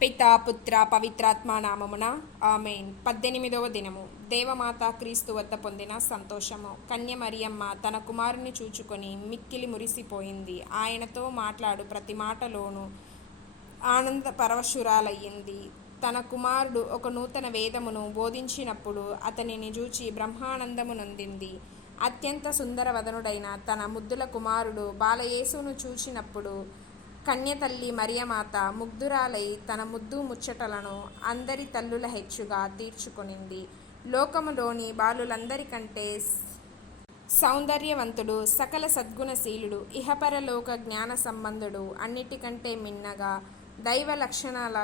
పితా పుత్ర పవిత్రాత్మ నామమున ఆమెన్. పద్దెనిమిదవ దినము. దేవమాత క్రీస్తు వద్ద పొందిన సంతోషము. కన్య మరియమ్మ తన కుమారుని చూచుకొని మిక్కిలి మురిసిపోయింది. ఆయనతో మాట్లాడు ప్రతి మాటలోనూ ఆనంద పరవశురాలయ్యింది. తన కుమారుడు ఒక నూతన వేదమును బోధించినప్పుడు అతనిని చూచి బ్రహ్మానందము నొందింది. అత్యంత సుందరవదనుడైన తన ముద్దుల కుమారుడు బాలయేసును చూచినప్పుడు కన్యతల్లి మరియమాత ముగ్ధురాలై తన ముద్దు ముచ్చటలను అందరి తల్లుల హెచ్చుగా తీర్చుకొనింది. లోకములోని బాలులందరికంటే సౌందర్యవంతుడు సకల సద్గుణశీలుడు ఇహపరలోక జ్ఞాన సంబంధుడు అన్నిటికంటే మిన్నగా దైవ లక్షణాల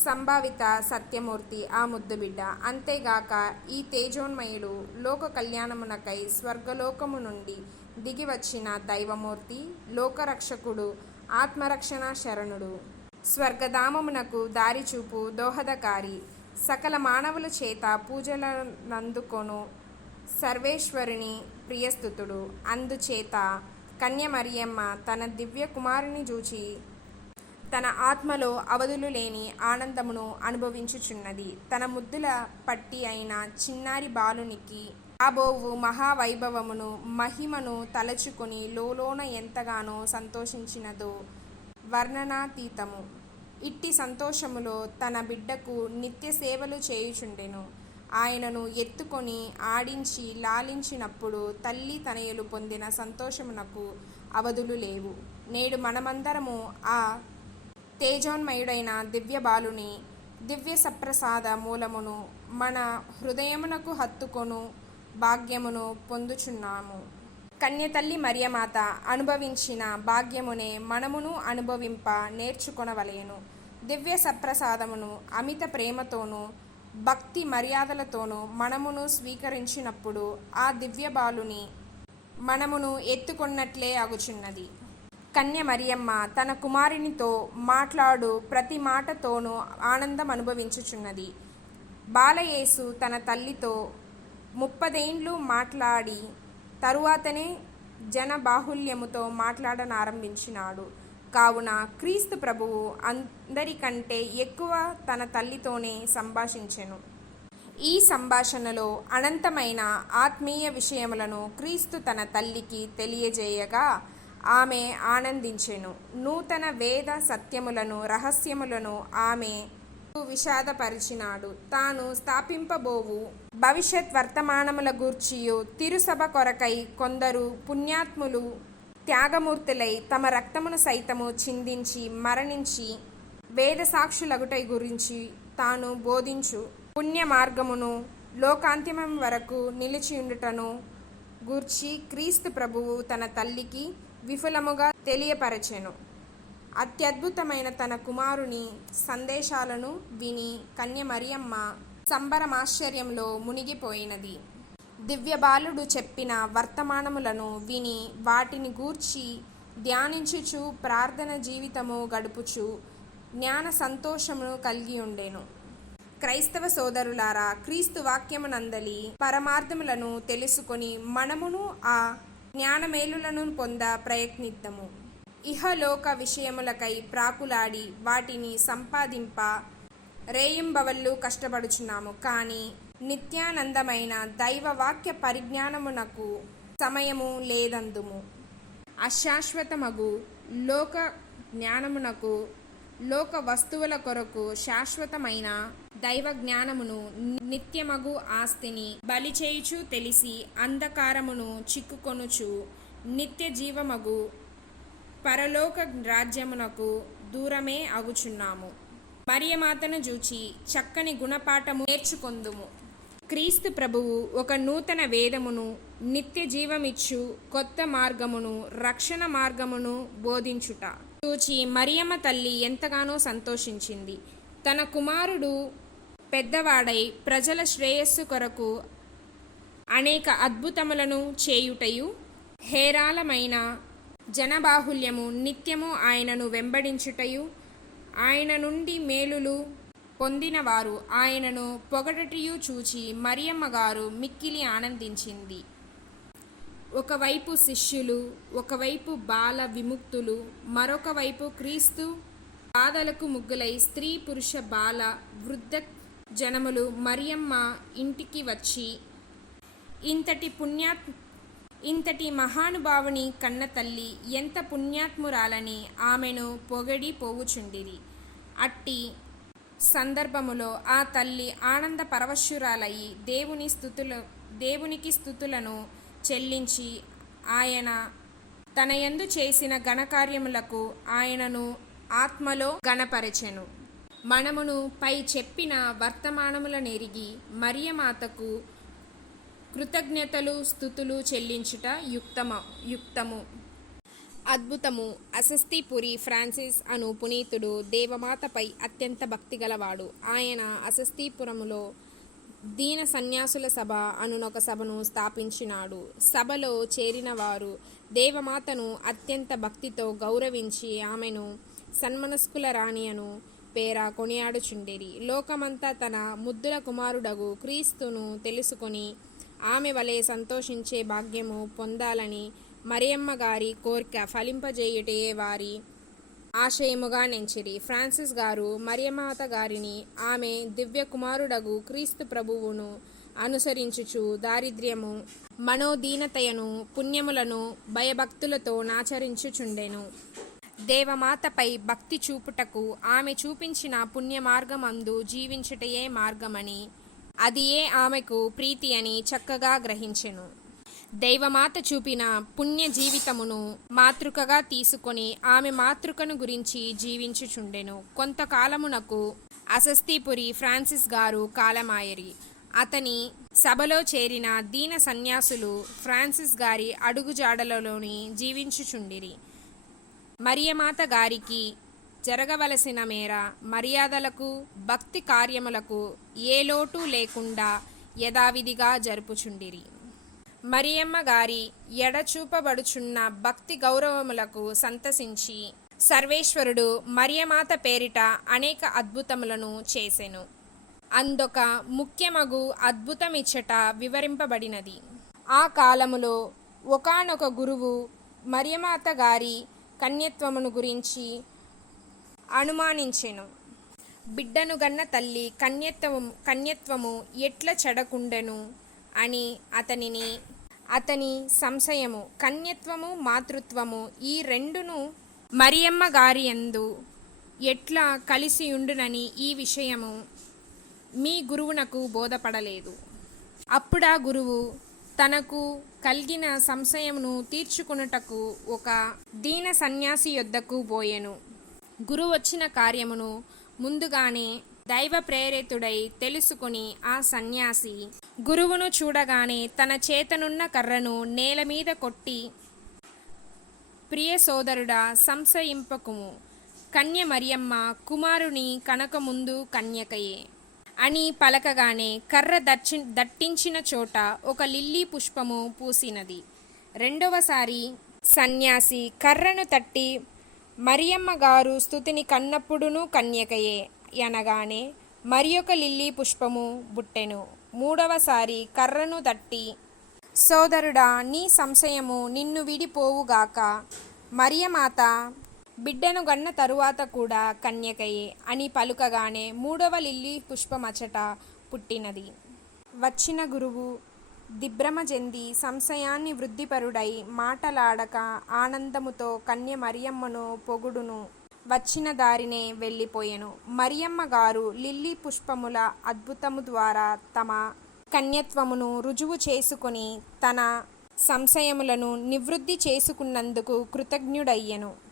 సంభావిత సత్యమూర్తి ఆ ముద్దు బిడ్డ అంతేగాక ఈ తేజోన్మయుడు లోక కళ్యాణమునకై స్వర్గలోకము నుండి దిగి వచ్చిన దైవమూర్తి లోకరక్షకుడు ఆత్మరక్షణ శరణుడు. స్వర్గధామమునకు దారిచూపు దోహదకారి. సకల మానవుల చేత పూజలనందుకొను సర్వేశ్వరుని ప్రియస్థుతుడు. అందుచేత కన్య మరియమ్మ తన దివ్య కుమారుని చూచి తన ఆత్మలో అవధులు లేని ఆనందమును అనుభవించుచున్నది. తన ముద్దుల పట్టి అయిన చిన్నారి బాలునికి రాబోవు మహావైభవమును మహిమను తలచుకొని లోలోన ఎంతగానో సంతోషించినదో వర్ణనాతీతము. ఇట్టి సంతోషములో తన బిడ్డకు నిత్య సేవలు చేయుచుండెను. ఆయనను ఎత్తుకొని ఆడించి లాలించినప్పుడు తల్లి తనయులు పొందిన సంతోషమునకు అవధులు లేవు. నేడు మనమందరము ఆ తేజోన్మయుడైన దివ్య బాలుని దివ్య సప్రసాద మూలమును మన హృదయమునకు హత్తుకొను భాగ్యమును పొందుచున్నాము. కన్యతల్లి మరియమాత అనుభవించిన భాగ్యమునే మనమును అనుభవింప నేర్చుకొనవలేను. దివ్య సప్రసాదమును అమిత ప్రేమతోనూ భక్తి మర్యాదలతోనూ మనమును స్వీకరించినప్పుడు ఆ దివ్య బాలుని మనమును ఎత్తుకున్నట్లే అగుచున్నది కన్య మరియమ్మ తన కుమారునితో మాట్లాడు ప్రతి మాటతోనూ ఆనందం అనుభవించుచున్నది బాలయేసు తన తల్లితో ముప్పదేండ్లు మాట్లాడి తరువాతనే జన బాహుల్యముతో మాట్లాడనారంభించినాడు. కావున క్రీస్తు ప్రభువు అందరికంటే ఎక్కువ తన తల్లితోనే సంభాషించెను. ఈ సంభాషణలో అనంతమైన ఆత్మీయ విషయములను క్రీస్తు తన తల్లికి తెలియజేయగా ఆమె ఆనందించెను. నూతన వేద సత్యములను రహస్యములను ఆమె విషాదపరిచినాడు. తాను స్థాపింపబోవు. భవిష్యత్ వర్తమానముల గూర్చియు తిరుసభ కొరకై కొందరు పుణ్యాత్ములు త్యాగమూర్తులై తమ రక్తమును సైతము చిందించి మరణించి వేద సాక్షులగుటై గురించి తాను బోధించు. పుణ్య మార్గమును లోకాంతిమం వరకు నిలిచియుండుటను గూర్చి క్రీస్తు ప్రభువు తన తల్లికి విఫలముగా తెలియపరచెను. అత్యద్భుతమైన తన కుమారుని సందేశాలను విని కన్య మరియమ్మ సంబరమాశ్చర్యంలో మునిగిపోయినది. దివ్య బాలుడు చెప్పిన వర్తమానములను విని వాటిని గూర్చి ధ్యానించుచు ప్రార్థన జీవితము గడుపుచు జ్ఞాన సంతోషమును కలిగి ఉండేను. క్రైస్తవ సోదరులారా క్రీస్తు వాక్యమునందలి పరమార్థములను తెలుసుకొని మనమును ఆ జ్ఞానమేలులను పొంద ప్రయత్నిద్దాము. ఇహలోక విషయములకై ప్రాకులాడి వాటిని సంపాదింప రేయింబవళ్ళు కష్టపడుచున్నాము. కానీ నిత్యానందమైన దైవవాక్య పరిజ్ఞానమునకు సమయము లేదందుము. అశాశ్వతమగు లోక జ్ఞానమునకు లోక వస్తువుల కొరకు శాశ్వతమైన దైవ జ్ఞానమును నిత్యమగు ఆస్తిని బలిచేయుచు తెలిసి అంధకారమును చిక్కుకొనుచు నిత్య జీవమగు పరలోక రాజ్యమునకు దూరమే అగుచున్నాము మరియమాతను చూచి చక్కని గుణపాఠము నేర్చుకొందుము. క్రీస్తు ప్రభువు ఒక నూతన వేదమును నిత్య జీవమిచ్చు కొత్త మార్గమును రక్షణ మార్గమును బోధించుట. చూచి మరియమ్మ తల్లి ఎంతగానో సంతోషించింది. తన కుమారుడు పెద్దవాడై ప్రజల శ్రేయస్సు కొరకు అనేక అద్భుతములను చేయుటయు హేరాళమైన జనబాహుల్యము నిత్యము ఆయనను వెంబడించుటయు. ఆయన నుండి మేలులు పొందినవారు ఆయనను పొగడటియు చూచి మరియమ్మ గారు మిక్కిలి ఆనందించింది. ఒకవైపు శిష్యులు ఒకవైపు బాల విముక్తులు మరొక వైపు క్రీస్తు బాధలకు ముగ్గులై స్త్రీ పురుష బాల వృద్ధ జనములు మరియమ్మ ఇంటికి వచ్చి ఇంతటి పుణ్యాత్ ఇంతటి మహానుభావుని కన్న తల్లి ఎంత పుణ్యాత్మురాలని ఆమెను పొగడి పోవుచుండిరి. అట్టి సందర్భములో ఆ తల్లి ఆనంద పరవశురాలయ్యి దేవుని స్థుతుల దేవునికి స్థుతులను చెల్లించి ఆయన తనయందు చేసిన ఘనకార్యములకు ఆయనను ఆత్మలో గణపరచెను మనమును పై చెప్పిన వర్తమానముల నెరిగి మరియమాతకు కృతజ్ఞతలు స్థుతులు చెల్లించుట యుక్తమ యుక్తము. అద్భుతము. అసస్తిపురి ఫ్రాన్సిస్ అను పునీతుడు దేవమాతపై అత్యంత భక్తి గలవాడు. ఆయన అసస్తిపురములో దీన సన్యాసుల సభ అనునొక సభను స్థాపించినాడు. సభలో చేరిన వారు దేవమాతను అత్యంత భక్తితో గౌరవించి ఆమెను సన్మనస్కుల రాణి అను పేర కొనియాడుచుండేరి. లోకమంతా తన ముద్దుల కుమారుడగు క్రీస్తును తెలుసుకొని ఆమె వలె సంతోషించే భాగ్యము పొందాలని మరియమ్మ గారి కోరిక ఫలింపజేయుటే వారి ఆశయముగా నెంచిరి. ఫ్రాన్సిస్ గారు మరియమాత గారిని ఆమె దివ్య కుమారుడగు క్రీస్తు ప్రభువును అనుసరించుచు దారిద్ర్యము మనోదీనతయను పుణ్యములను భయభక్తులతో నాచరించుచుండెను. దేవమాతపై భక్తి చూపుటకు ఆమె చూపించిన పుణ్య మార్గమందు జీవించుటయే మార్గమని అది ఏ ఆమెకు ప్రీతి అని చక్కగా గ్రహించెను. దైవమాత చూపిన పుణ్య జీవితమును మాతృకగా తీసుకొని ఆమె మాతృకను గురించి జీవించుచుండెను. కొంతకాలమునకు అసస్తిపురి ఫ్రాన్సిస్ గారు కాలమాయరి. అతని సభలో చేరిన దీన సన్యాసులు ఫ్రాన్సిస్ గారి అడుగుజాడలలోని జీవించుచుండిరి. మరియమాత గారికి జరగవలసిన మేర మర్యాదలకు భక్తి కార్యములకు ఏ లోటు లేకుండా యథావిధిగా జరుపుచుండిరి. మరియమ్మ గారి ఎడచూపబడుచున్న భక్తి గౌరవములకు సంతసించి సర్వేశ్వరుడు మరియమాత పేరిట అనేక అద్భుతములను చేసెను. అందొక ముఖ్యమగు అద్భుతమిచ్చట వివరింపబడినది. ఆ కాలములో ఒకానొక గురువు మరియమాత గారి కన్యత్వమును గురించి అనుమానించెను. బిడ్డను గన్న తల్లి కన్యత్వము కన్యత్వము ఎట్ల చెడకుండెను? అని అతనిని అతని సంశయము కన్యత్వము మాతృత్వము ఈ రెండును మరియమ్మ గారి యందు ఎట్లా కలిసి ఉండునని ఈ విషయము మీ గురువునకు బోధపడలేదు. అప్పుడా గురువు తనకు కలిగిన సంశయమును తీర్చుకొనుటకు ఒక దీన సన్యాసి యొద్దకు పోయెను గురు వచ్చిన కార్యమును ముందుగానే దైవ ప్రేరితుడై తెలుసుకుని ఆ సన్యాసి గురువును చూడగానే తన చేతనున్న కర్రను నేల మీద కొట్టి ప్రియ సోదరుడా సంశయింపకుము. కన్య మరియమ్మ కుమారుని కనకముందు కన్యకయే అని పలకగానే కర్ర దర్చి దట్టించిన చోట ఒక లిల్లీ పుష్పము పూసినది. రెండవసారి సన్యాసి కర్రను తట్టి మరియమ్మ గారు స్థుతిని కన్నప్పుడును కన్యకయే అనగానే మరి ఒక లిల్లీ పుష్పము బుట్టెను. మూడవసారి కర్రను తట్టి సోదరుడా నీ సంశయము నిన్ను విడిపోవుగాక. మరియమాత బిడ్డను గన్న తరువాత కూడా కన్యకయే అని పలుకగానే మూడవ లిల్లీ పుష్పమచట పుట్టినది. వచ్చిన గురువు దిభ్రమజెంది సంశయాన్ని వృద్ధిపరుడై మాటలాడక ఆనందముతో కన్య మరియమ్మను పొగుడును వచ్చిన దారినే వెళ్ళిపోయెను. మరియమ్మ గారు లిల్లీ పుష్పముల అద్భుతము ద్వారా తమ కన్యత్వమును రుజువు చేసుకొని తన సంశయములను నివృత్తి చేసుకున్నందుకు కృతజ్ఞుడయ్యెను.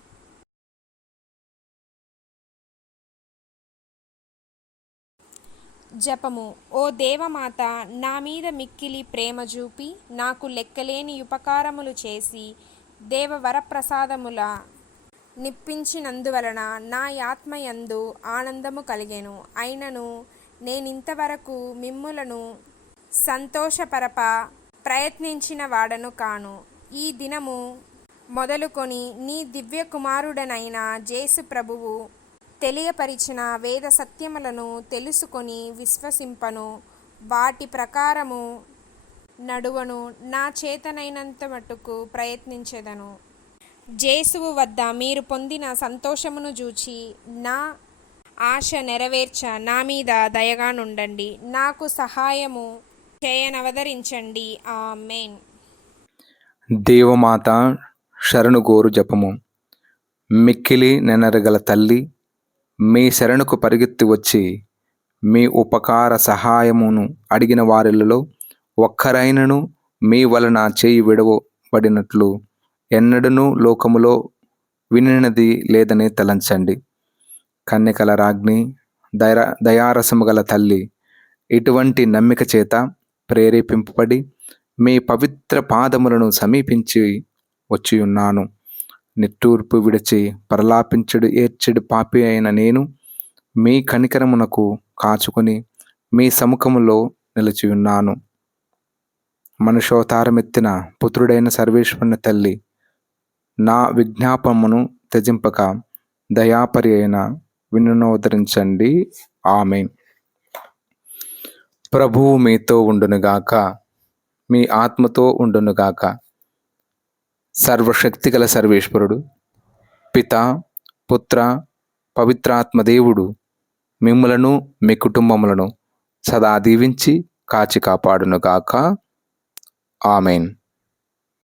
జపము. ఓ దేవమాత నా మీద మిక్కిలి ప్రేమ చూపి నాకు లెక్కలేని ఉపకారములు చేసి దేవవరప్రసాదముల నిప్పించినందువలన నా ఆత్మయందు ఆనందము కలిగెను. అయినను నేనింతవరకు మిమ్ములను సంతోషపరప ప్రయత్నించిన వాడను కాను. ఈ దినము మొదలుకొని నీ దివ్య కుమారుడనైన జేసు ప్రభువు తెలియపరిచిన వేద సత్యములను తెలుసుకొని విశ్వసింపను. వాటి ప్రకారము నడువను నా చేతనైనంత మటుకు ప్రయత్నించెదను. జేసువు వద్ద మీరు పొందిన సంతోషమును చూచి నా ఆశ నెరవేర్చ నా మీద దయగా నుండండి. నాకు సహాయము చేయనవదరించండి. ఆ మెయిన్ దేవమాత శరణు గోరు జపము. మిక్కిలి నెనరగల తల్లి మీ శరణుకు పరిగెత్తి వచ్చి మీ ఉపకార సహాయమును అడిగిన వారిలో ఒక్కరైనను మీ వలన చేయి విడవబడినట్లు ఎన్నడనూ లోకములో వినినది లేదని తలంచండి. కన్యకల రాజ్ఞి దయ దయారసము గల తల్లి ఇటువంటి నమ్మిక చేత ప్రేరేపింపబడి మీ పవిత్ర పాదములను సమీపించి వచ్చి ఉన్నాను. నిట్టూర్పు విడిచి ప్రలాపించుడు ఏడ్చెడు పాపి అయిన నేను మీ కనికరమునకు కాచుకొని మీ సముఖములో నిలిచి ఉన్నాను. మనుషోతారమెత్తిన పుత్రుడైన సర్వేశ్వరుని తల్లి నా విజ్ఞాపమును త్యజింపక దయాపరి అయిన వినునోదరించండి. ఆమె ప్రభువు మీతో ఉండునుగాక మీ ఆత్మతో ఉండునుగాక సర్వశక్తిగల సర్వేశ్వరుడు పిత పుత్ర పవిత్రాత్మ దేవుడు మిమ్ములను మీ కుటుంబములను సదా దీవించి కాచి కాపాడునుగాక. ఆమెన్.